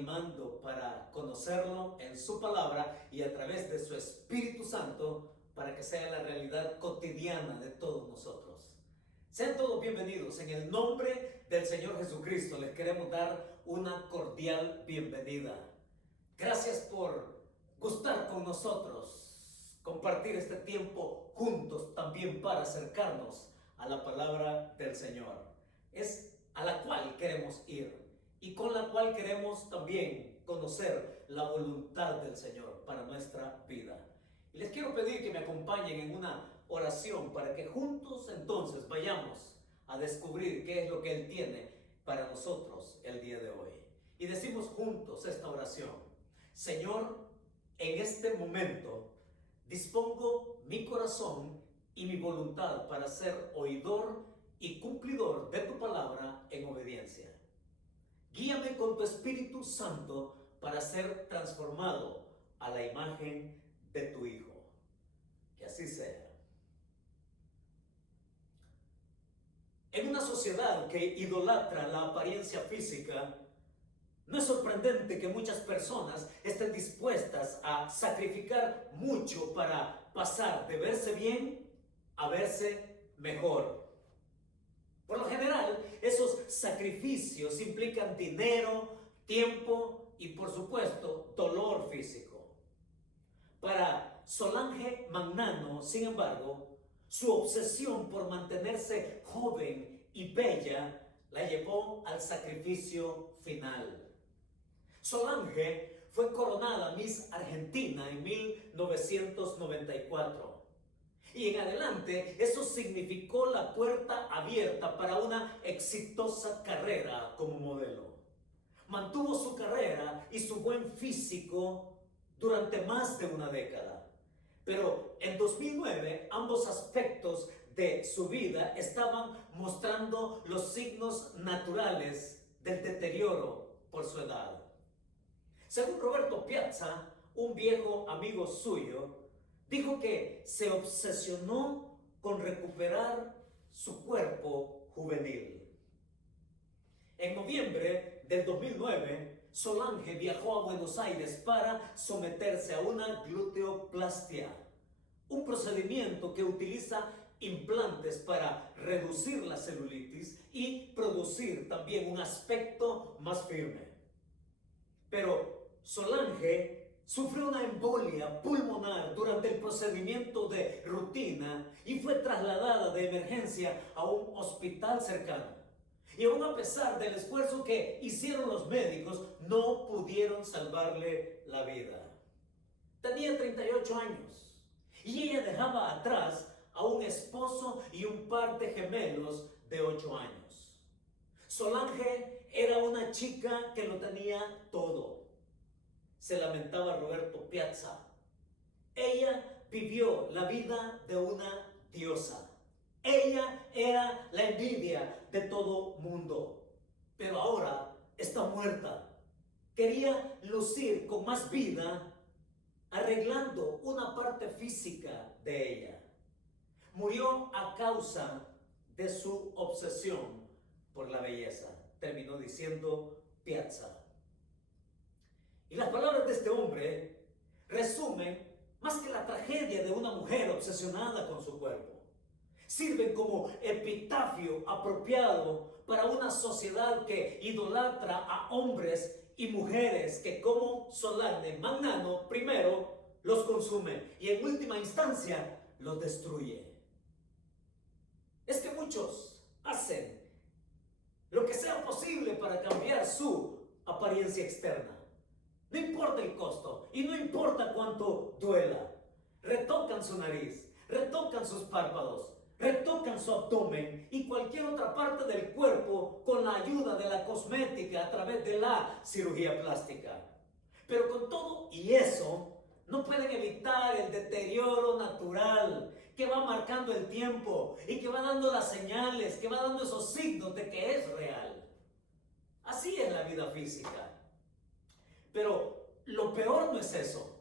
animando para conocerlo en su palabra y a través de su Espíritu Santo para que sea la realidad cotidiana de todos nosotros. Sean todos bienvenidos. En el nombre del Señor Jesucristo les queremos dar una cordial bienvenida. Gracias por gustar con nosotros, compartir este tiempo juntos también para acercarnos a la palabra del Señor. Es a la cual queremos ir y con la cual queremos también conocer la voluntad del Señor para nuestra vida. Y les quiero pedir que me acompañen en una oración para que juntos entonces vayamos a descubrir qué es lo que Él tiene para nosotros el día de hoy. Y decimos juntos esta oración: Señor, en este momento dispongo mi corazón y mi voluntad para ser oidor y cumplidor de tu palabra en obediencia. Guíame con tu Espíritu Santo para ser transformado a la imagen de tu Hijo. Que así sea. En una sociedad que idolatra la apariencia física, no es sorprendente que muchas personas estén dispuestas a sacrificar mucho para pasar de verse bien a verse mejor. Por lo general, esos sacrificios implican dinero, tiempo y, por supuesto, dolor físico. Para Solange Magnano, sin embargo, su obsesión por mantenerse joven y bella la llevó al sacrificio final. Solange fue coronada Miss Argentina en 1994. Y en adelante eso significó la puerta abierta para una exitosa carrera como modelo. Mantuvo su carrera y su buen físico durante más de una década. Pero en 2009 ambos aspectos de su vida estaban mostrando los signos naturales del deterioro por su edad. Según Roberto Piazza, un viejo amigo suyo, dijo que se obsesionó con recuperar su cuerpo juvenil. En noviembre del 2009, Solange viajó a Buenos Aires para someterse a una gluteoplastia, un procedimiento que utiliza implantes para reducir la celulitis y producir también un aspecto más firme. Pero Solange sufrió una embolia pulmonar durante el procedimiento de rutina y fue trasladada de emergencia a un hospital cercano. Y aún a pesar del esfuerzo que hicieron los médicos, no pudieron salvarle la vida. Tenía 38 años y ella dejaba atrás a un esposo y un par de gemelos de 8 años. Solange era una chica que lo tenía todo. Se lamentaba Roberto Piazza. Ella vivió la vida de una diosa. Ella era la envidia de todo mundo. Pero ahora está muerta. Quería lucir con más vida, arreglando una parte física de ella. Murió a causa de su obsesión por la belleza, terminó diciendo Piazza. Y las palabras de este hombre resumen más que la tragedia de una mujer obsesionada con su cuerpo. Sirven como epitafio apropiado para una sociedad que idolatra a hombres y mujeres que, como Solange Magnano, primero los consume y en última instancia los destruye. Es que muchos hacen lo que sea posible para cambiar su apariencia externa. No importa el costo y no importa cuánto duela. Retocan su nariz, retocan sus párpados, retocan su abdomen y cualquier otra parte del cuerpo con la ayuda de la cosmética a través de la cirugía plástica. Pero con todo y eso, no pueden evitar el deterioro natural que va marcando el tiempo y que va dando las señales, que va dando esos signos de que es real. Así es la vida física. Pero lo peor no es eso.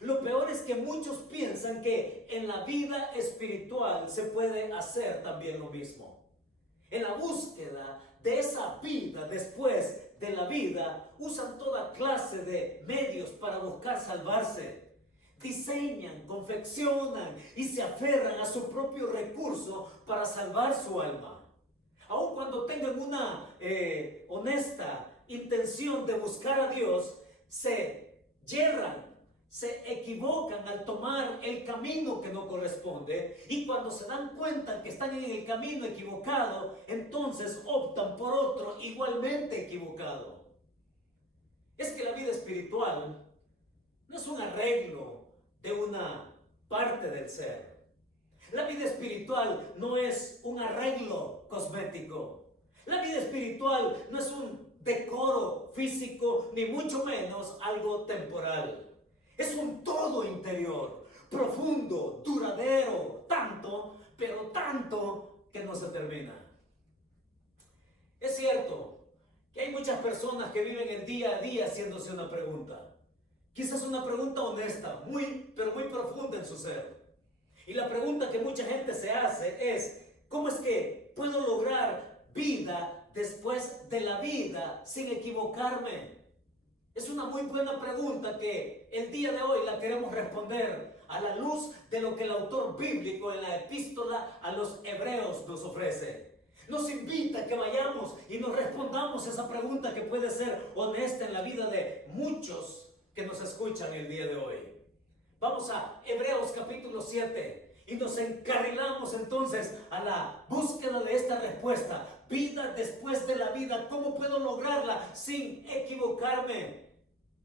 Lo peor es que muchos piensan que en la vida espiritual se puede hacer también lo mismo. En la búsqueda de esa vida después después de la vida usan toda clase de medios para buscar salvarse. Diseñan, confeccionan y se aferran a su propio recurso para salvar su alma. Aun cuando tengan una honesta intención de buscar a Dios, se yerran, se equivocan al tomar el camino que no corresponde, y cuando se dan cuenta que están en el camino equivocado, entonces optan por otro igualmente equivocado. Es que la vida espiritual no es un arreglo de una parte del ser. La vida espiritual no es un arreglo cosmético. La vida espiritual no es un decoro físico, ni mucho menos algo temporal. Es un todo interior, profundo, duradero, tanto, pero tanto que no se termina. Es cierto que hay muchas personas que viven el día a día haciéndose una pregunta. Quizás una pregunta honesta, pero muy profunda en su ser. Y la pregunta que mucha gente se hace es: ¿cómo es que puedo lograr vida después de la vida sin equivocarme? Es una muy buena pregunta que el día de hoy la queremos responder a la luz de lo que el autor bíblico en la epístola a los Hebreos nos ofrece. Nos invita a que vayamos y nos respondamos esa pregunta que puede ser honesta en la vida de muchos que nos escuchan el día de hoy. Vamos a Hebreos capítulo 7 y nos encarrilamos entonces a la búsqueda de esta respuesta. Vida después de la vida, ¿cómo puedo lograrla sin equivocarme?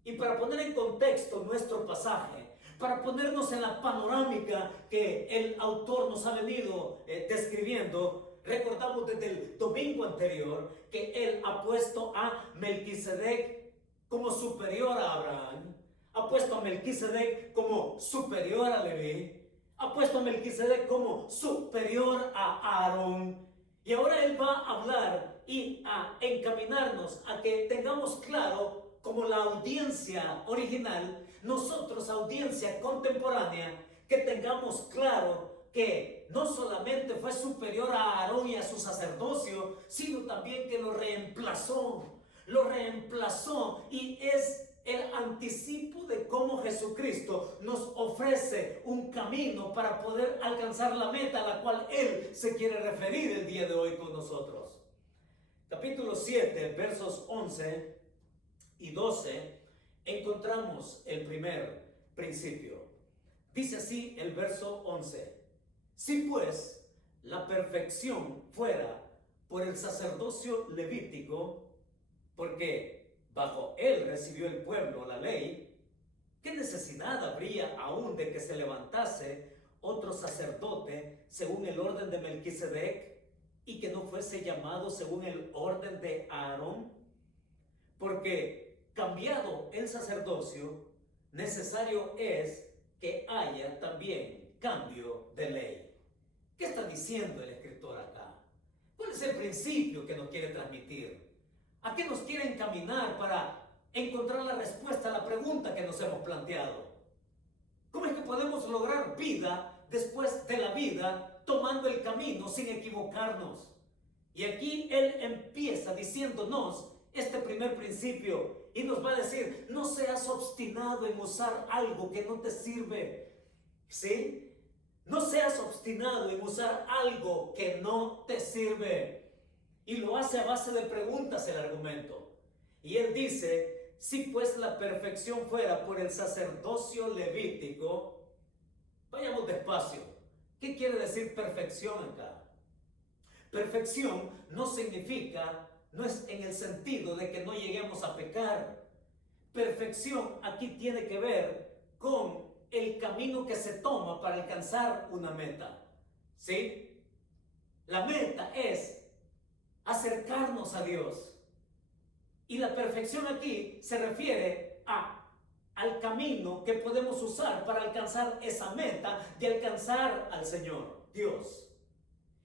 Y para poner en contexto nuestro pasaje, para ponernos en la panorámica que el autor nos ha venido describiendo, recordamos desde el domingo anterior que él ha puesto a Melquisedec como superior a Abraham, ha puesto a Melquisedec como superior a Leví, ha puesto a Melquisedec como superior a Aarón, y ahora él va a hablar y a encaminarnos a que tengamos claro, como la audiencia original, nosotros audiencia contemporánea, que tengamos claro que no solamente fue superior a Aarón y a su sacerdocio, sino también que lo reemplazó y es el anticipo de cómo Jesucristo nos ofrece un camino para poder alcanzar la meta a la cual Él se quiere referir el día de hoy con nosotros. Capítulo 7, versos 11 y 12, encontramos el primer principio. Dice así el verso 11: si pues la perfección fuera por el sacerdocio levítico, porque bajo él recibió el pueblo la ley, ¿qué necesidad habría aún de que se levantase otro sacerdote según el orden de Melquisedec y que no fuese llamado según el orden de Aarón? Porque cambiado el sacerdocio, necesario es que haya también cambio de ley. ¿Qué está diciendo el escritor acá? ¿Cuál es el principio que nos quiere transmitir? ¿A qué nos quiere encaminar para encontrar la respuesta a la pregunta que nos hemos planteado? ¿Cómo es que podemos lograr vida después de la vida tomando el camino sin equivocarnos? Y aquí él empieza diciéndonos este primer principio y nos va a decir: no seas obstinado en usar algo que no te sirve. ¿Sí? No seas obstinado en usar algo que no te sirve. Y lo hace a base de preguntas el argumento. Y él dice: si pues la perfección fuera por el sacerdocio levítico. Vayamos despacio. ¿Qué quiere decir perfección acá? Perfección no significa, no es en el sentido de que no lleguemos a pecar. Perfección aquí tiene que ver con el camino que se toma para alcanzar una meta. ¿Sí? La meta es acercarnos a Dios. Y la perfección aquí se refiere al camino que podemos usar para alcanzar esa meta de alcanzar al Señor, Dios.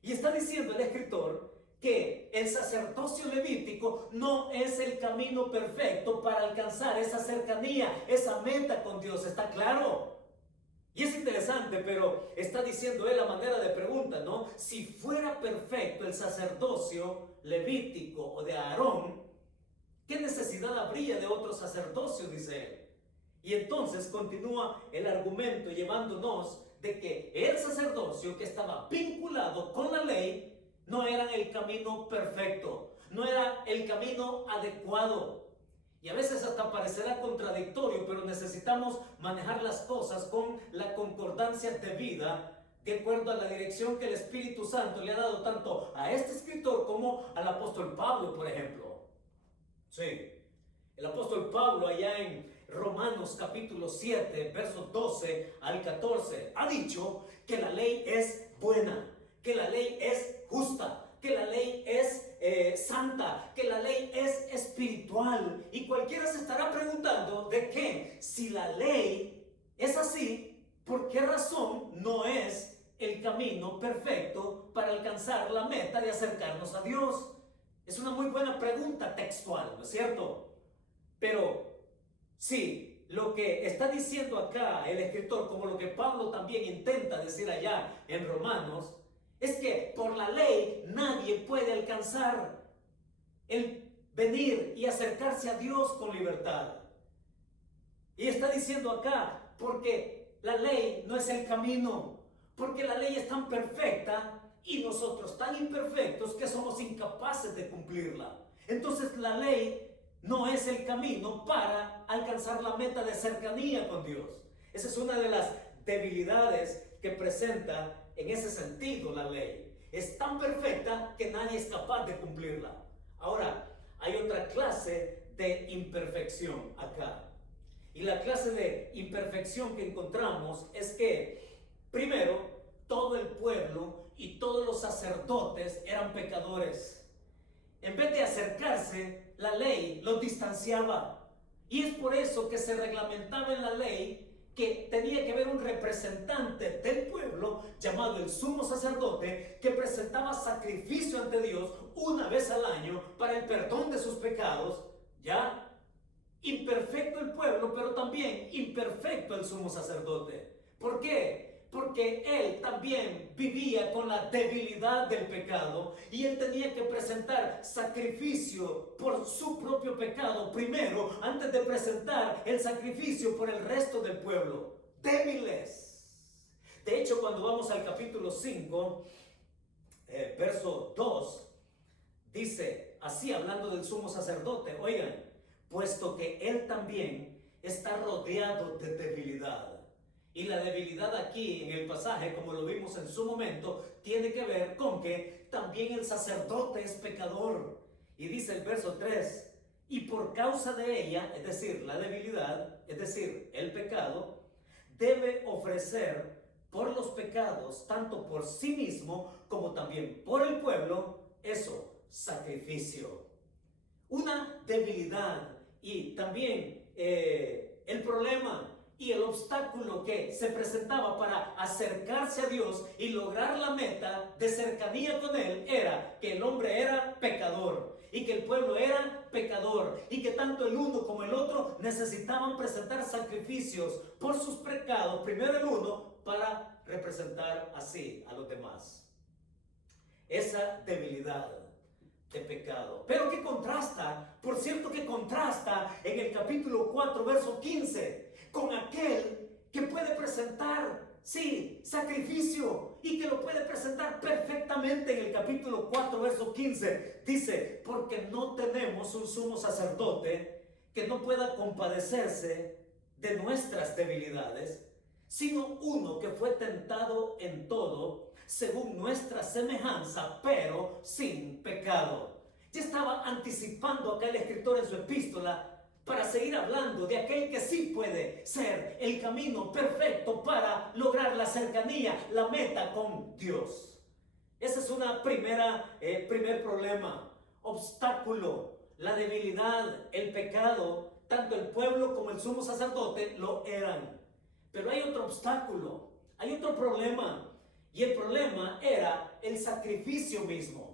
Y está diciendo el escritor que el sacerdocio levítico no es el camino perfecto para alcanzar esa cercanía, esa meta con Dios. ¿Está claro? Y es interesante, pero está diciendo él a manera de pregunta, ¿no? Si fuera perfecto el sacerdocio levítico o de Aarón, ¿Qué necesidad habría de otro sacerdocio?, dice él. Y entonces continúa el argumento llevándonos de que el sacerdocio que estaba vinculado con la ley no era el camino perfecto, no era el camino adecuado. Y a veces hasta parecerá contradictorio, pero necesitamos manejar las cosas con la concordancia debida, de acuerdo a la dirección que el Espíritu Santo le ha dado tanto a este escritor como al apóstol Pablo, por ejemplo. Sí, el apóstol Pablo allá en Romanos capítulo 7, versos 12 al 14, ha dicho que la ley es buena, que la ley es justa, que la ley es santa, que la ley es espiritual. Y cualquiera se estará preguntando de qué, si la ley es así, ¿por qué razón no es el camino perfecto para alcanzar la meta de acercarnos a Dios? Es una muy buena pregunta textual, ¿no es cierto? Pero sí, lo que está diciendo acá el escritor, como lo que Pablo también intenta decir allá en Romanos, es que por la ley nadie puede alcanzar el venir y acercarse a Dios con libertad. Y está diciendo acá, porque la ley no es el camino, porque la ley es tan perfecta y nosotros tan imperfectos que somos incapaces de cumplirla. Entonces la ley no es el camino para alcanzar la meta de cercanía con Dios. Esa es una de las debilidades que presenta en ese sentido la ley. Es tan perfecta que nadie es capaz de cumplirla. Ahora, hay otra clase de imperfección acá. Y la clase de imperfección que encontramos es que, primero, todo el pueblo y todos los sacerdotes eran pecadores. En vez de acercarse, la ley los distanciaba. Y es por eso que se reglamentaba en la ley que tenía que haber un representante del pueblo llamado el sumo sacerdote que presentaba sacrificio ante Dios una vez al año para el perdón de sus pecados. Ya imperfecto el pueblo, pero también imperfecto el sumo sacerdote. ¿Por qué? Porque él también vivía con la debilidad del pecado y él tenía que presentar sacrificio por su propio pecado primero, antes de presentar el sacrificio por el resto del pueblo. Débiles. De hecho, cuando vamos al capítulo 5, verso 2, dice así, hablando del sumo sacerdote: oigan, puesto que él también está rodeado de debilidad. Y la debilidad aquí en el pasaje, como lo vimos en su momento, tiene que ver con que también el sacerdote es pecador. Y dice el verso 3, y por causa de ella, es decir, la debilidad, es decir, el pecado, debe ofrecer por los pecados, tanto por sí mismo como también por el pueblo, eso, sacrificio. Una debilidad y también el problema y el obstáculo que se presentaba para acercarse a Dios y lograr la meta de cercanía con Él era que el hombre era pecador y que el pueblo era pecador y que tanto el uno como el otro necesitaban presentar sacrificios por sus pecados, primero el uno, para representar así a los demás. Esa debilidad de pecado. Pero que contrasta, por cierto que contrasta en el capítulo 4, verso 15, con aquel que puede presentar, sí, sacrificio y que lo puede presentar perfectamente en el capítulo 4, verso 15. Dice, porque no tenemos un sumo sacerdote que no pueda compadecerse de nuestras debilidades, sino uno que fue tentado en todo, según nuestra semejanza, pero sin pecado. Ya estaba anticipando acá el escritor en su epístola para seguir hablando de aquel que sí puede ser el camino perfecto para lograr la cercanía, la meta con Dios. Ese es primer problema, obstáculo, la debilidad, el pecado. Tanto el pueblo como el sumo sacerdote lo eran. Pero hay otro obstáculo, hay otro problema. Y el problema era el sacrificio mismo.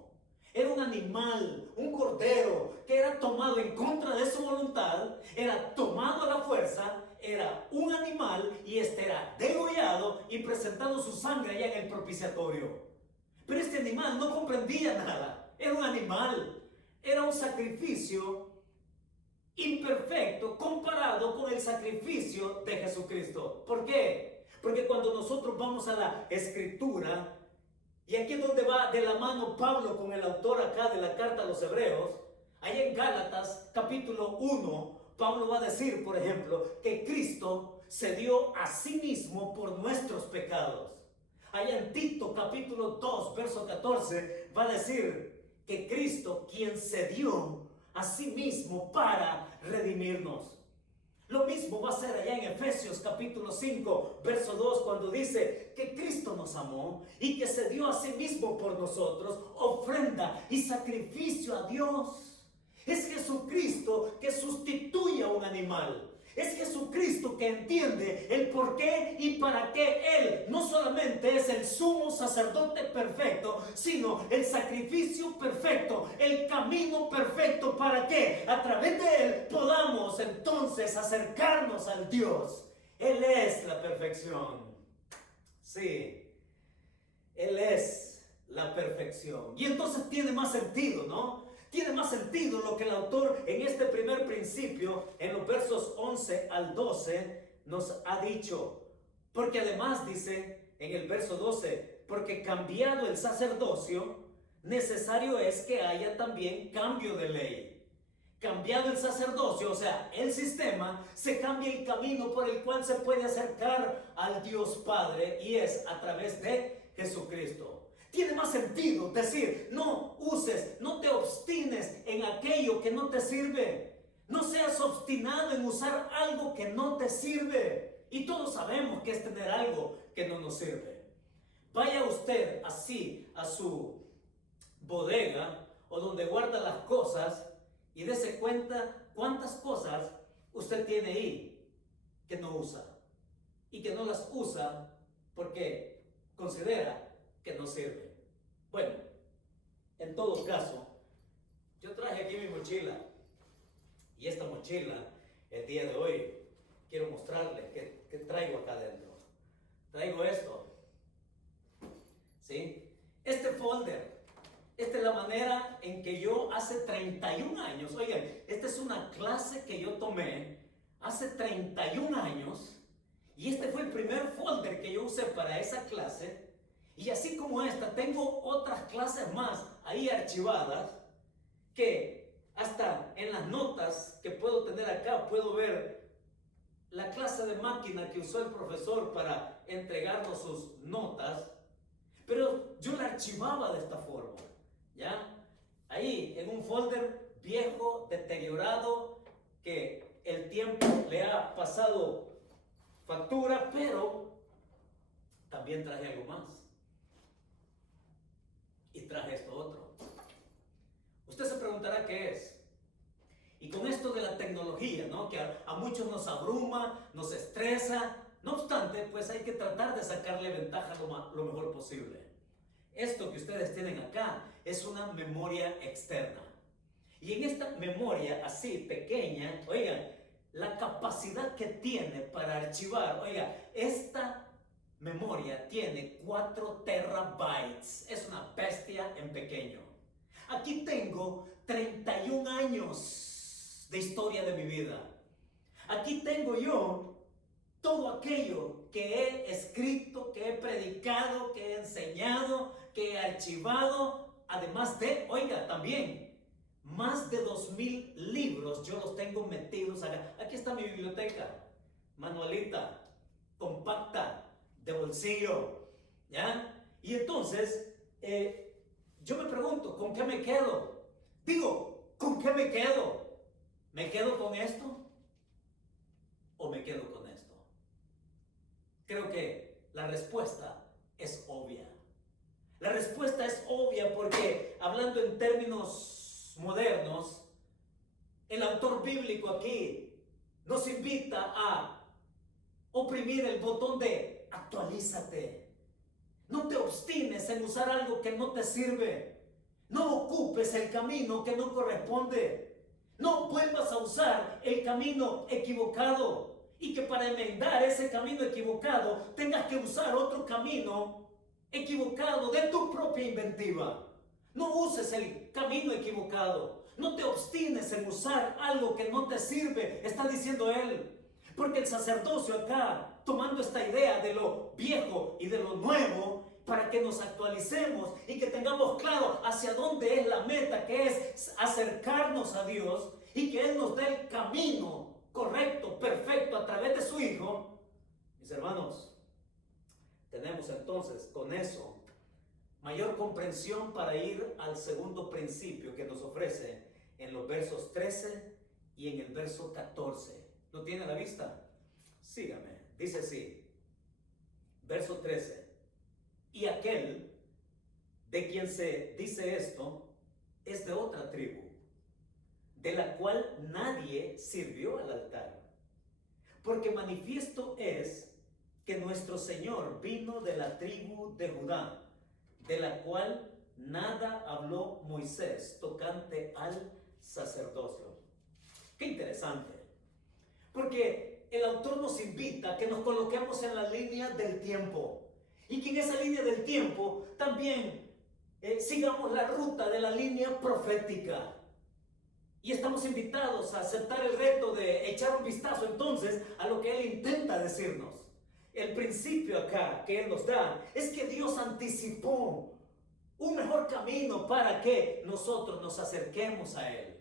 Era un animal, un cordero, que era tomado en contra de su voluntad, era tomado a la fuerza, era un animal y este era degollado y presentado su sangre allá en el propiciatorio. Pero este animal no comprendía nada, era un animal, era un sacrificio imperfecto comparado con el sacrificio de Jesucristo. ¿Por qué? Porque cuando nosotros vamos a la Escritura, y aquí es donde va de la mano Pablo con el autor acá de la carta a los Hebreos, allá en Gálatas capítulo 1, Pablo va a decir, por ejemplo, que Cristo se dio a sí mismo por nuestros pecados. Allá en Tito capítulo 2, verso 14, va a decir que Cristo, quien se dio a sí mismo para redimirnos. Lo mismo va a ser allá en Efesios capítulo 5, verso 2, cuando dice que Cristo nos amó y que se dio a sí mismo por nosotros, ofrenda y sacrificio a Dios. Es Jesucristo que sustituye a un animal. Es Jesucristo que entiende el por qué y para qué Él no solamente es el sumo sacerdote perfecto, sino el sacrificio perfecto, el camino perfecto para que a través de Él podamos entonces acercarnos al Dios. Él es la perfección. Sí, Él es la perfección. Y entonces tiene más sentido, ¿no? Tiene más sentido lo que el autor en este primer principio, en los versos 11 al 12, nos ha dicho. Porque además dice en el verso 12, porque cambiado el sacerdocio, necesario es que haya también cambio de ley. Cambiado el sacerdocio, o sea, el sistema, se cambia el camino por el cual se puede acercar al Dios Padre, y es a través de Jesucristo. Tiene más sentido decir, no uses, no te obstines en aquello que no te sirve. No seas obstinado en usar algo que no te sirve. Y todos sabemos que es tener algo que no nos sirve. Vaya usted así a su bodega o donde guarda las cosas y dése cuenta cuántas cosas usted tiene ahí que no usa. Y que no las usa porque considera que no sirve. Bueno, en todo caso, yo traje aquí mi mochila, y esta mochila, el día de hoy, quiero mostrarles qué traigo acá adentro. Traigo esto, ¿sí? Este folder, esta es la manera en que yo hace 31 años, oigan, esta es una clase que yo tomé hace 31 años, y este fue el primer folder que yo usé para esa clase. Y así como esta, tengo otras clases más ahí archivadas, que hasta en las notas que puedo tener acá, puedo ver la clase de máquina que usó el profesor para entregarnos sus notas, pero yo la archivaba de esta forma, ¿ya? Ahí, en un folder viejo, deteriorado, que el tiempo le ha pasado factura, pero también traje algo más. Y traje esto otro. Usted se preguntará qué es. Y con esto de la tecnología, ¿no? Que a muchos nos abruma, nos estresa. No obstante, pues hay que tratar de sacarle ventaja lo mejor posible. Esto que ustedes tienen acá es una memoria externa. Y en esta memoria así pequeña, oigan, la capacidad que tiene para archivar, oiga, esta memoria tiene 4 terabytes. Es una bestia en pequeño. Aquí tengo 31 años de historia de mi vida. Aquí tengo yo todo aquello que he escrito, que he predicado, que he enseñado, que he archivado. Además de, oiga, también más de 2000 libros yo los tengo metidos acá. Aquí está mi biblioteca, manualita, compacta, de bolsillo, ¿ya? Y entonces, yo me pregunto, ¿con qué me quedo? Digo, ¿con qué me quedo? ¿Me quedo con esto? ¿O me quedo con esto? Creo que la respuesta es obvia. La respuesta es obvia porque, hablando en términos modernos, el autor bíblico aquí nos invita a oprimir el botón de actualízate. No te obstines en usar algo que no te sirve. No ocupes el camino que no corresponde. No vuelvas a usar el camino equivocado. Y que para enmendar ese camino equivocado tengas que usar otro camino equivocado de tu propia inventiva. No uses el camino equivocado. No te obstines en usar algo que no te sirve, está diciendo él. Porque el sacerdocio acá, tomando esta idea de lo viejo y de lo nuevo, para que nos actualicemos y que tengamos claro hacia dónde es la meta, que es acercarnos a Dios y que Él nos dé el camino correcto, perfecto, a través de su Hijo. Mis hermanos, tenemos entonces con eso mayor comprensión para ir al segundo principio que nos ofrece en los versos 13 y en el verso 14. ¿Lo tiene a la vista? Sígame. Dice así, verso 13. Y aquel de quien se dice esto es de otra tribu, de la cual nadie sirvió al altar. Porque manifiesto es que nuestro Señor vino de la tribu de Judá, de la cual nada habló Moisés tocante al sacerdocio. Qué interesante, porque el autor nos invita a que nos coloquemos en la línea del tiempo y que en esa línea del tiempo también sigamos la ruta de la línea profética. Y estamos invitados a aceptar el reto de echar un vistazo entonces a lo que Él intenta decirnos. El principio acá que Él nos da es que Dios anticipó un mejor camino para que nosotros nos acerquemos a Él.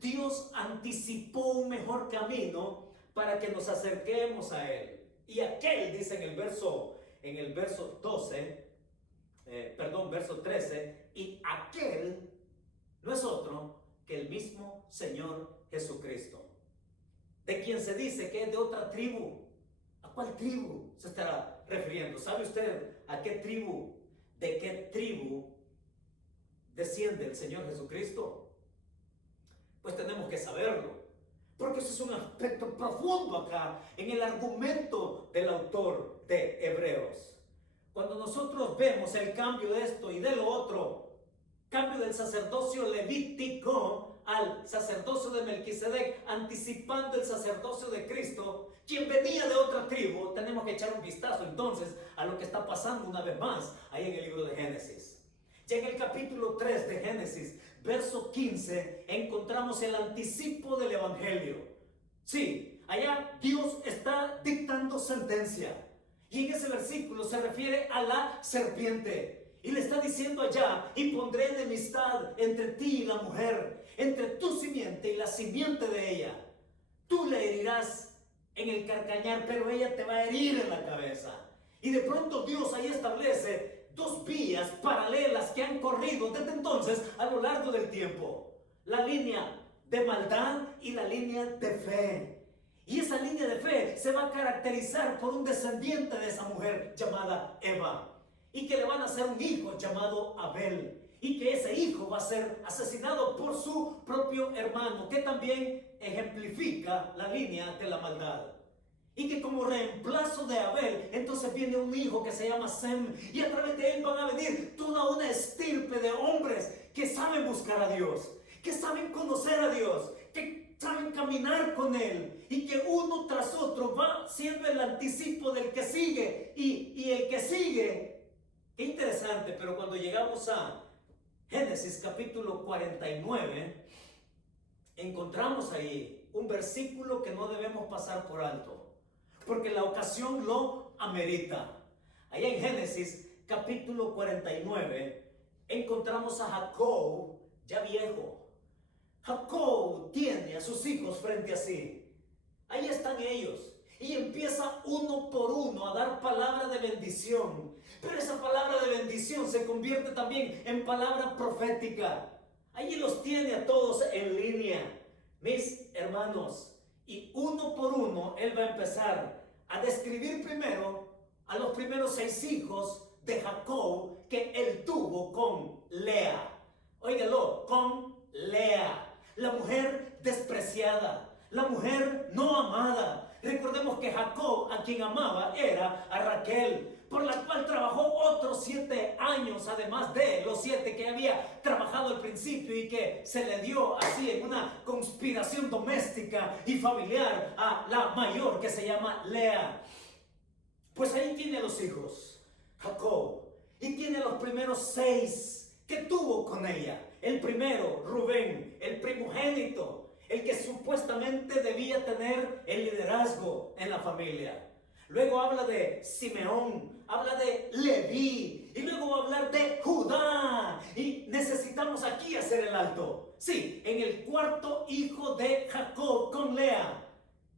Dios anticipó un mejor camino para que nos acerquemos a Él. Y aquel, dice en el verso 13, y aquel no es otro que el mismo Señor Jesucristo, de quien se dice que es de otra tribu. ¿A cuál tribu se estará refiriendo? ¿Sabe usted a qué tribu, de qué tribu desciende el Señor Jesucristo? Pues tenemos que saberlo, porque eso es un aspecto profundo acá en el argumento del autor de Hebreos. Cuando nosotros vemos el cambio de esto y de lo otro, cambio del sacerdocio levítico al sacerdocio de Melquisedec, anticipando el sacerdocio de Cristo, quien venía de otra tribu, tenemos que echar un vistazo entonces a lo que está pasando una vez más ahí en el libro de Génesis. Ya en el capítulo 3 de Génesis, verso 15, encontramos el anticipo del Evangelio. Sí, allá Dios está dictando sentencia. Y en ese versículo se refiere a la serpiente. Y le está diciendo allá, y pondré enemistad entre ti y la mujer, entre tu simiente y la simiente de ella. Tú le herirás en el carcañar, pero ella te va a herir en la cabeza. Y de pronto Dios ahí establece dos vías paralelas que han corrido desde entonces a lo largo del tiempo. La línea de maldad y la línea de fe. Y esa línea de fe se va a caracterizar por un descendiente de esa mujer llamada Eva. Y que le van a hacer un hijo llamado Abel. Y que ese hijo va a ser asesinado por su propio hermano, que también ejemplifica la línea de la maldad. Y que como reemplazo de Abel, entonces viene un hijo que se llama Sem. Y a través de él van a venir toda una estirpe de hombres que saben buscar a Dios, que saben conocer a Dios, que saben caminar con Él. Y que uno tras otro va siendo el anticipo del que sigue. Y el que sigue, qué interesante, pero cuando llegamos a Génesis capítulo 49, encontramos ahí un versículo que no debemos pasar por alto, porque la ocasión lo amerita. Allá en Génesis capítulo 49 encontramos a Jacob ya viejo. Jacob tiene a sus hijos frente a sí. Ahí están ellos. Y empieza uno por uno a dar palabra de bendición. Pero esa palabra de bendición se convierte también en palabra profética. Allí los tiene a todos en línea, mis hermanos. Y uno por uno él va a empezar a describir primero a los primeros 6 hijos de Jacob que él tuvo con Lea. Óigalo, con Lea. La mujer despreciada, la mujer no amada. Recordemos que Jacob a quien amaba era a Raquel, por la cual trabajó otros 7 años, además de los 7 que había trabajado al principio y que se le dio así en una conspiración doméstica y familiar a la mayor que se llama Lea. Pues ahí tiene a los hijos, Jacob, y tiene los primeros 6 que tuvo con ella. El primero, Rubén, el primogénito, el que supuestamente debía tener el liderazgo en la familia. Luego habla de Simeón, habla de Leví, y luego va a hablar de Judá. Y necesitamos aquí hacer el alto. Sí, en el cuarto hijo de Jacob con Lea.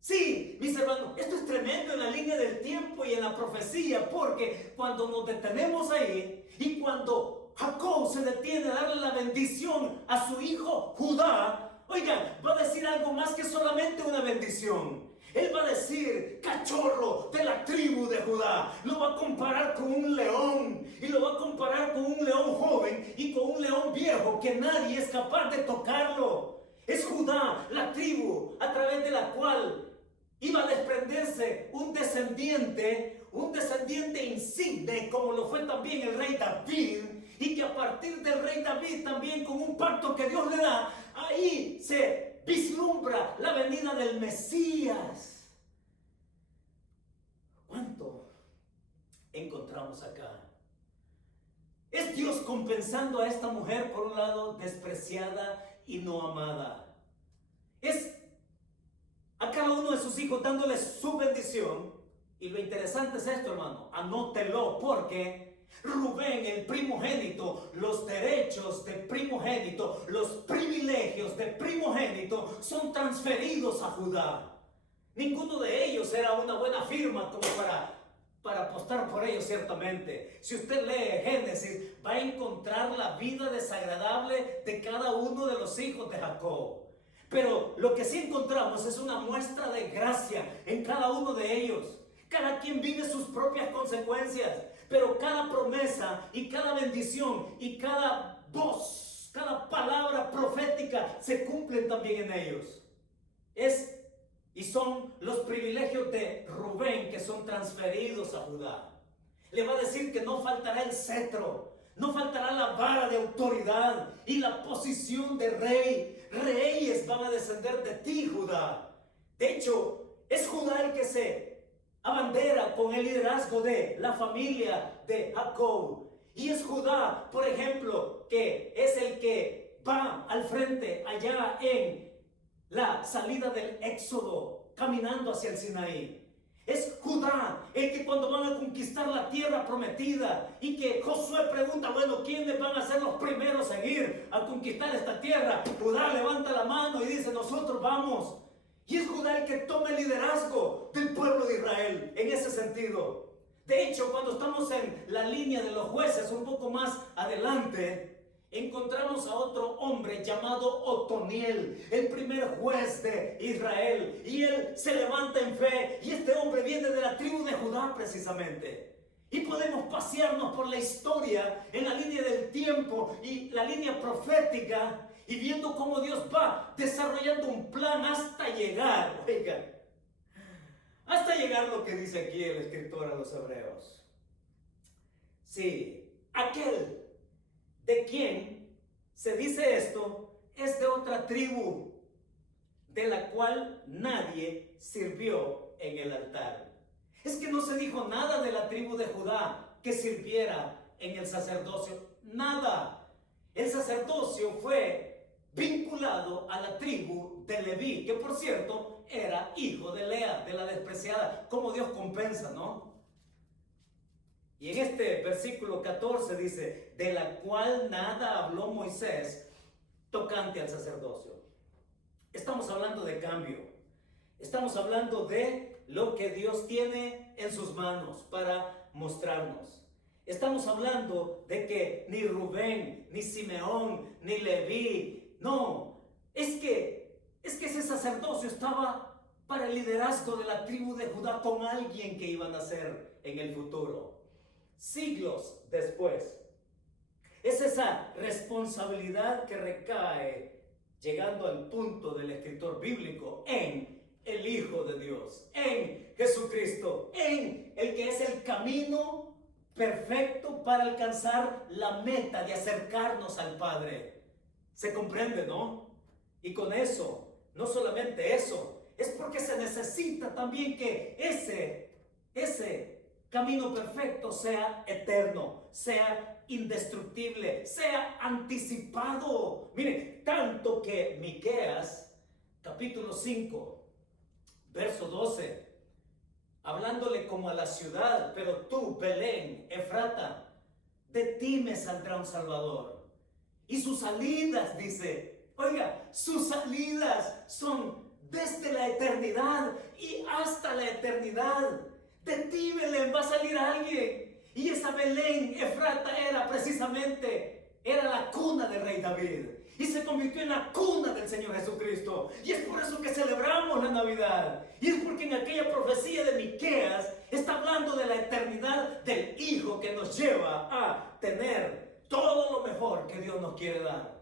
Sí, mis hermanos, esto es tremendo en la línea del tiempo y en la profecía, porque cuando nos detenemos ahí y cuando Jacob se detiene a darle la bendición a su hijo Judá, oigan, va a decir algo más que solamente una bendición. Él va a decir, cachorro de la tribu de Judá. Lo va a comparar con un león. Y lo va a comparar con un león joven y con un león viejo que nadie es capaz de tocarlo. Es Judá, la tribu a través de la cual iba a desprenderse un descendiente insigne, como lo fue también el rey David. Y que a partir del rey David también, con un pacto que Dios le da, ahí se vislumbra la venida del Mesías. ¿Cuánto encontramos acá? Es Dios compensando a esta mujer, por un lado, despreciada y no amada. Es a cada uno de sus hijos dándole su bendición. Y lo interesante es esto, hermano, anótelo, porque Rubén, el primogénito, los derechos de primogénito, los privilegios de primogénito son transferidos a Judá. Ninguno de ellos era una buena firma como para apostar por ellos, ciertamente. Si usted lee Génesis, va a encontrar la vida desagradable de cada uno de los hijos de Jacob. Pero lo que sí encontramos es una muestra de gracia en cada uno de ellos. Cada quien vive sus propias consecuencias, pero cada promesa y cada bendición y cada voz, cada palabra profética se cumplen también en ellos. Y son los privilegios de Rubén que son transferidos a Judá. Le va a decir que no faltará el cetro, no faltará la vara de autoridad y la posición de rey. Reyes van a descender de ti, Judá. De hecho, es Judá el que se abandera con el liderazgo de la familia de Jacob. Y es Judá, por ejemplo, que es el que va al frente allá en la salida del Éxodo, caminando hacia el Sinaí. Es Judá el que cuando van a conquistar la tierra prometida y que Josué pregunta, bueno, ¿quiénes van a ser los primeros en ir a conquistar esta tierra? Judá levanta la mano y dice, nosotros vamos. Y es Judá el que toma el liderazgo del pueblo de Israel en ese sentido. De hecho, cuando estamos en la línea de los jueces, un poco más adelante, encontramos a otro hombre llamado Otoniel, el primer juez de Israel. Y él se levanta en fe. Y este hombre viene de la tribu de Judá precisamente. Y podemos pasearnos por la historia en la línea del tiempo y la línea profética. Y viendo cómo Dios va desarrollando un plan hasta llegar, oigan, hasta llegar lo que dice aquí el escritor a los hebreos. Sí, aquel de quien se dice esto es de otra tribu, de la cual nadie sirvió en el altar. Es que no se dijo nada de la tribu de Judá que sirviera en el sacerdocio, nada. El sacerdocio fue vinculado a la tribu de Leví, que por cierto era hijo de Lea, de la despreciada. Como Dios compensa, ¿no? Y en este versículo 14 dice, de la cual nada habló Moisés tocante al sacerdocio. Estamos hablando de cambio. Estamos hablando de lo que Dios tiene en sus manos para mostrarnos. Estamos hablando de que ni Rubén, ni Simeón, ni Leví, no, es que ese sacerdocio estaba para el liderazgo de la tribu de Judá con alguien que iba a nacer en el futuro, siglos después. Es esa responsabilidad que recae, llegando al punto del escritor bíblico, en el Hijo de Dios, en Jesucristo, en el que es el camino perfecto para alcanzar la meta de acercarnos al Padre. Se comprende, ¿no? Y con eso, no solamente eso, es porque se necesita también que ese camino perfecto sea eterno, sea indestructible, sea anticipado. Mire, tanto que Miqueas, capítulo 5, verso 12, hablándole como a la ciudad: pero tú, Belén, Efrata, de ti me saldrá un Salvador. Y sus salidas, dice, oiga, sus salidas son desde la eternidad y hasta la eternidad. De ti, Belén, va a salir alguien. Y esa Belén, Efrata, era la cuna del rey David. Y se convirtió en la cuna del Señor Jesucristo. Y es por eso que celebramos la Navidad. Y es porque en aquella profecía de Miqueas está hablando de la eternidad del Hijo que nos lleva a tener todo lo mejor que Dios nos quiere dar.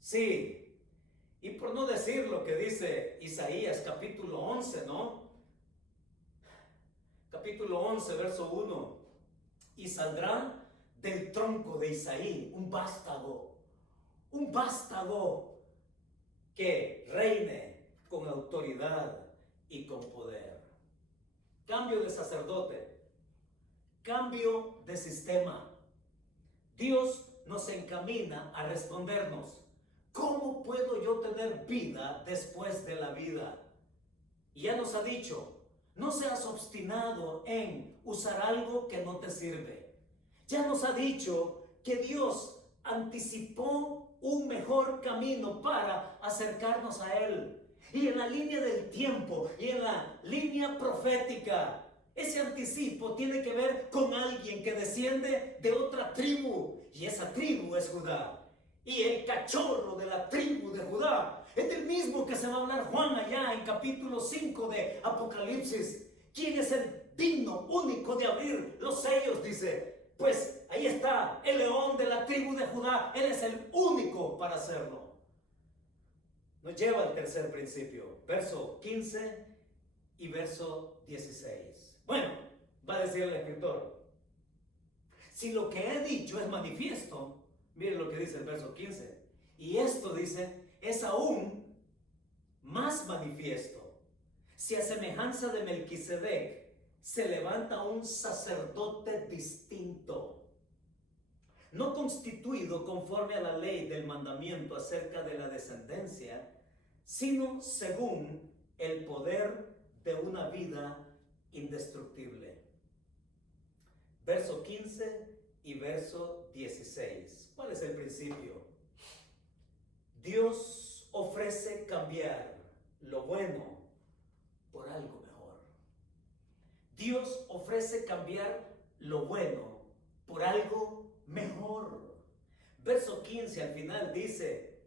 Sí. Y por no decir lo que dice Isaías capítulo 11, ¿no? Capítulo 11, verso 1. Y saldrá del tronco de Isaí un vástago que reine con autoridad y con poder. Cambio de sacerdote, cambio de sistema. Dios nos encamina a respondernos: ¿cómo puedo yo tener vida después de la vida? Y ya nos ha dicho: no seas obstinado en usar algo que no te sirve. Ya nos ha dicho que Dios anticipó un mejor camino para acercarnos a Él. Y en la línea del tiempo y en la línea profética, ese anticipo tiene que ver con alguien que desciende de otra tribu. Y esa tribu es Judá. Y el cachorro de la tribu de Judá es el mismo que se va a hablar Juan allá en capítulo 5 de Apocalipsis. ¿Quién es el digno, único de abrir los sellos? Dice, pues ahí está el león de la tribu de Judá. Él es el único para hacerlo. Nos lleva al tercer principio, verso 15 y verso 16. Bueno, va a decir el escritor: si lo que he dicho es manifiesto, miren lo que dice el verso 15. Y esto, dice, es aún más manifiesto. Si a semejanza de Melquisedec se levanta un sacerdote distinto, no constituido conforme a la ley del mandamiento acerca de la descendencia, sino según el poder de una vida indestructible. Verso 15 y verso 16. ¿Cuál es el principio? Dios ofrece cambiar lo bueno por algo mejor. Dios ofrece cambiar lo bueno por algo mejor. Verso 15 al final dice: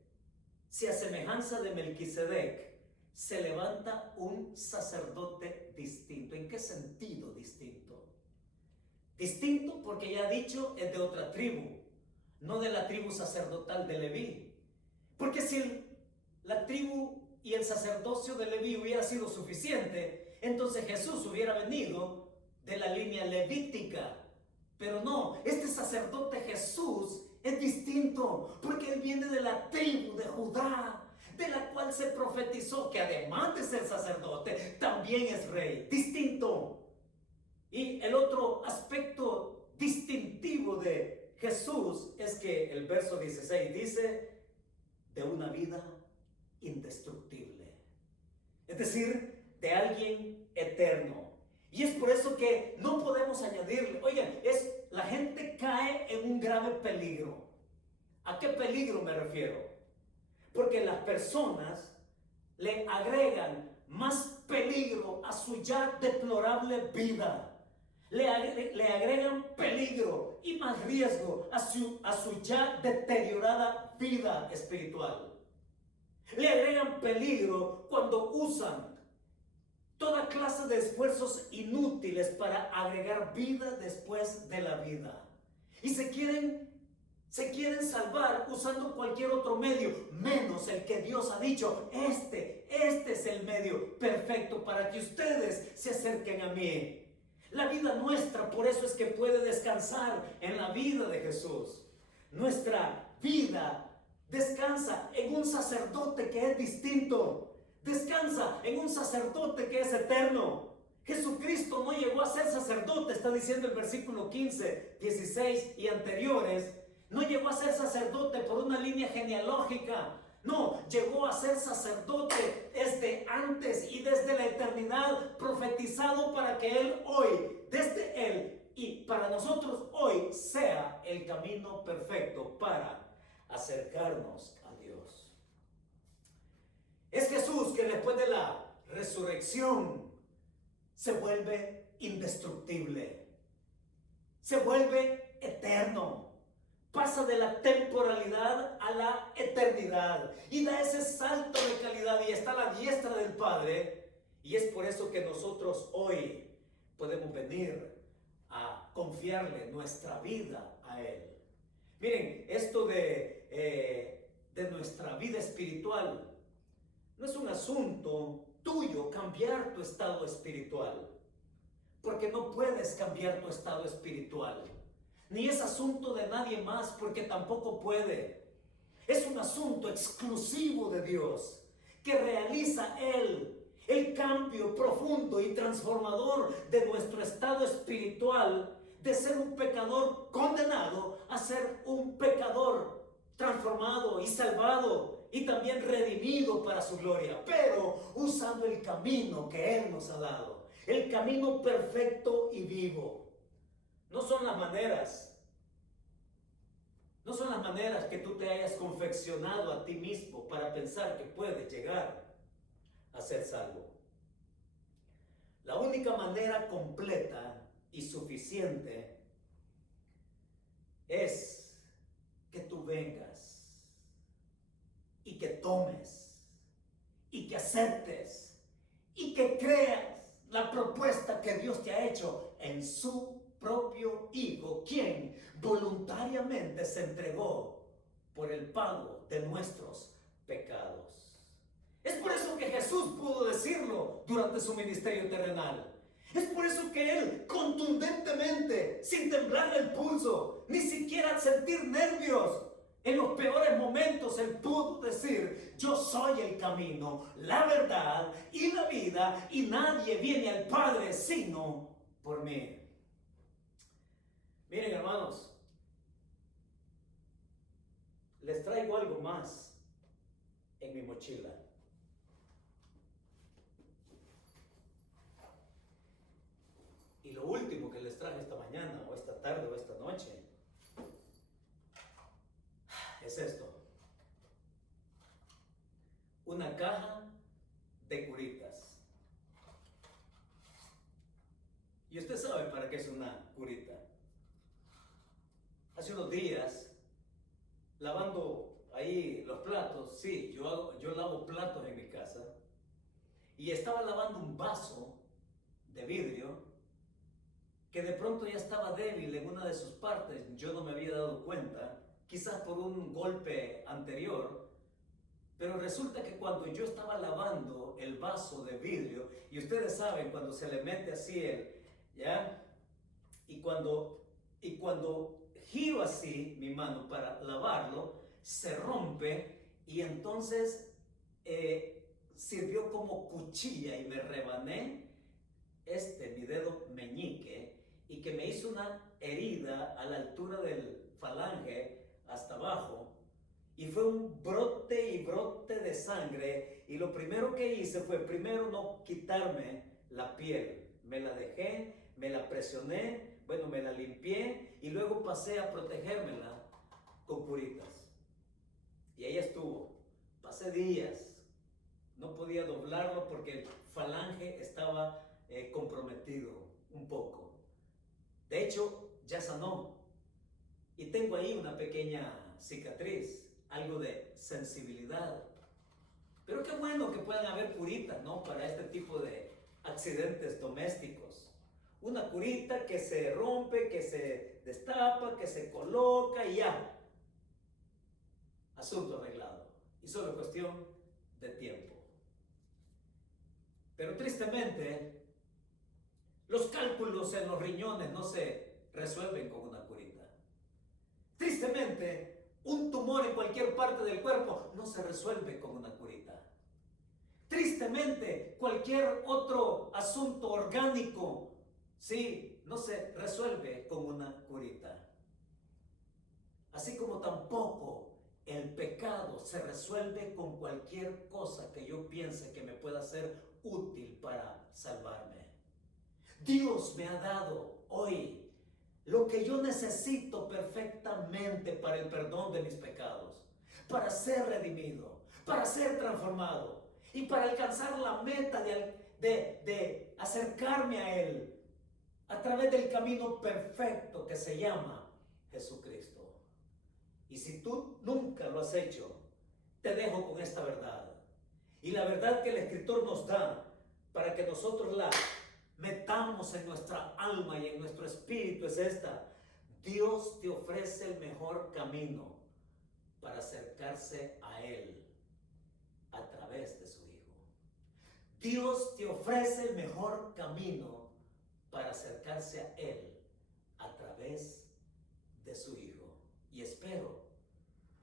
si a semejanza de Melquisedec se levanta un sacerdote distinto. ¿En qué sentido distinto? Distinto porque ya ha dicho es de otra tribu, no de la tribu sacerdotal de Leví. Porque si la tribu y el sacerdocio de Leví hubiera sido suficiente, entonces Jesús hubiera venido de la línea levítica. Pero no, este sacerdote Jesús es distinto porque él viene de la tribu de Judá, de la cual se profetizó que además de ser sacerdote, también es rey. Distinto. Y el otro aspecto distintivo de Jesús es que el verso 16 dice: de una vida indestructible. Es decir, de alguien eterno. Y es por eso que no podemos añadirle. Oigan, la gente cae en un grave peligro. ¿A qué peligro me refiero? Porque las personas le agregan más peligro a su ya deplorable vida. Le agregan peligro y más riesgo a su ya deteriorada vida espiritual. Le agregan peligro cuando usan toda clase de esfuerzos inútiles para agregar vida después de la vida. Y se quieren salvar usando cualquier otro medio, menos el que Dios ha dicho: este es el medio perfecto para que ustedes se acerquen a mí. La vida nuestra, por eso es que puede descansar en la vida de Jesús. Nuestra vida descansa en un sacerdote que es distinto. Descansa en un sacerdote que es eterno. Jesucristo Cristo no llegó a ser sacerdote, está diciendo el versículo 15, 16 y anteriores. No llegó a ser sacerdote por una línea genealógica. No, llegó a ser sacerdote desde antes y desde la eternidad, profetizado para que Él hoy, desde Él y para nosotros hoy, sea el camino perfecto para acercarnos a Dios. Es Jesús que después de la resurrección se vuelve indestructible, se vuelve eterno, pasa de la temporalidad a la eternidad y da ese salto de calidad y está a la diestra del Padre. Y es por eso que nosotros hoy podemos venir a confiarle nuestra vida a Él. Miren, esto de nuestra vida espiritual no es un asunto tuyo cambiar tu estado espiritual, porque no puedes cambiar tu estado espiritual, ni es asunto de nadie más, porque tampoco puede. Es un asunto exclusivo de Dios, que realiza Él el cambio profundo y transformador de nuestro estado espiritual, de ser un pecador condenado a ser un pecador transformado y salvado y también redimido para su gloria, pero usando el camino que Él nos ha dado, el camino perfecto y vivo. No son las maneras que tú te hayas confeccionado a ti mismo para pensar que puedes llegar a ser salvo. La única manera completa y suficiente es que tú vengas y que tomes y que aceptes y que creas la propuesta que Dios te ha hecho en su propio Hijo, quien voluntariamente se entregó por el pago de nuestros pecados. Es por eso que Jesús pudo decirlo durante su ministerio terrenal. Es por eso que Él contundentemente, sin temblar el pulso, ni siquiera sentir nervios, en los peores momentos Él pudo decir: yo soy el camino, la verdad y la vida, y nadie viene al Padre sino por mí. Miren, hermanos, les traigo algo más en mi mochila. Y lo último que les traje esta mañana, o esta tarde, o esta noche, es esto: una caja de curitas. Y usted sabe para qué es una curita. Hace unos días, lavando ahí los platos, sí, yo lavo platos en mi casa, y estaba lavando un vaso de vidrio que de pronto ya estaba débil en una de sus partes. Yo no me había dado cuenta, quizás por un golpe anterior, pero resulta que cuando yo estaba lavando el vaso de vidrio, y ustedes saben cuando se le mete así ¿ya? Y cuando giro así mi mano para lavarlo, se rompe, y entonces sirvió como cuchilla y me rebané mi dedo meñique, y que me hizo una herida a la altura del falange hasta abajo, y fue un brote y brote de sangre. Y lo primero que hice fue primero no quitarme la piel, me la dejé, me la presioné, bueno, me la limpié, y luego pasé a protegérmela con curitas. Y ahí estuvo. Pasé días, no podía doblarlo porque el falange estaba comprometido un poco. De hecho, ya sanó, y tengo ahí una pequeña cicatriz, algo de sensibilidad. Pero qué bueno que puedan haber curitas, ¿no?, para este tipo de accidentes domésticos. Una curita que se rompe, que se destapa, que se coloca y ya. Asunto arreglado. Y solo cuestión de tiempo. Pero tristemente, los cálculos en los riñones no se resuelven con una curita. Tristemente, un tumor en cualquier parte del cuerpo no se resuelve con una curita. Tristemente, cualquier otro asunto orgánico Sí, no se resuelve con una curita. Así como tampoco el pecado se resuelve con cualquier cosa que yo piense que me pueda ser útil para salvarme. Dios me ha dado hoy lo que yo necesito perfectamente para el perdón de mis pecados, para ser redimido, para ser transformado y para alcanzar la meta de acercarme a Él a través del camino perfecto que se llama Jesucristo. Y si tú nunca lo has hecho, te dejo con esta verdad. Y la verdad que el Escritor nos da para que nosotros la metamos en nuestra alma y en nuestro espíritu es esta: Dios te ofrece el mejor camino para acercarse a Él a través de su Hijo. Dios te ofrece el mejor camino para acercarse a Él a través de su Hijo. Y espero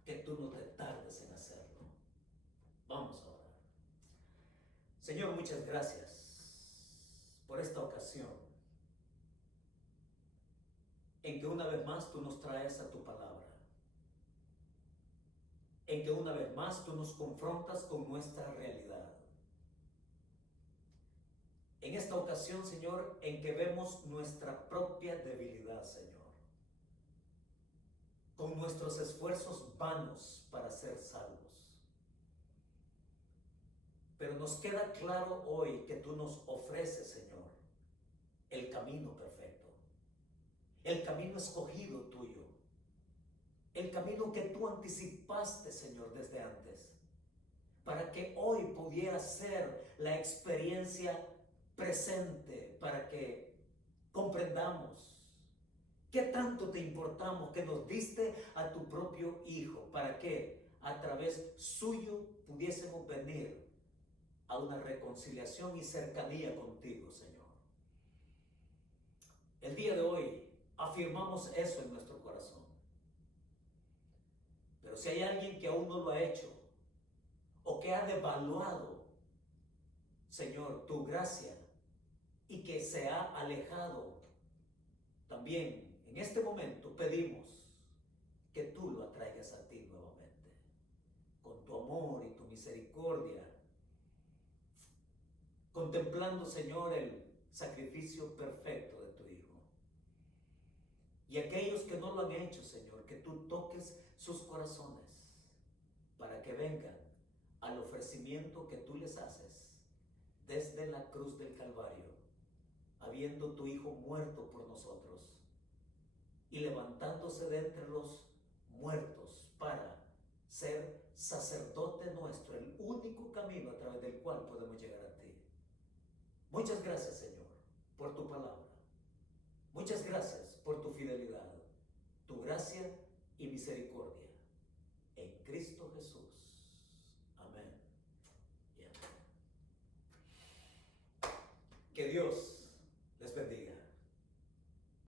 que tú no te tardes en hacerlo. Vamos a orar. Señor, muchas gracias por esta ocasión en que una vez más tú nos traes a tu palabra, en que una vez más tú nos confrontas con nuestra realidad. En esta ocasión, Señor, en que vemos nuestra propia debilidad, Señor, con nuestros esfuerzos vanos para ser salvos. Pero nos queda claro hoy que tú nos ofreces, Señor, el camino perfecto, el camino escogido tuyo, el camino que tú anticipaste, Señor, desde antes, para que hoy pudiera ser la experiencia presente, para que comprendamos qué tanto te importamos, que nos diste a tu propio Hijo, para que a través suyo pudiésemos venir a una reconciliación y cercanía contigo, Señor. El día de hoy afirmamos eso en nuestro corazón. Pero si hay alguien que aún no lo ha hecho o que ha devaluado, Señor, tu gracia y que se ha alejado, también en este momento pedimos que tú lo atraigas a ti nuevamente, con tu amor y tu misericordia, contemplando, Señor, el sacrificio perfecto de tu Hijo. Y aquellos que no lo han hecho, Señor, que tú toques sus corazones para que vengan al ofrecimiento que tú les haces desde la cruz del Calvario, habiendo tu Hijo muerto por nosotros y levantándose de entre los muertos para ser sacerdote nuestro, el único camino a través del cual podemos llegar a ti. Muchas gracias, Señor, por tu palabra. Muchas gracias por tu fidelidad, tu gracia y misericordia. En Cristo Jesús.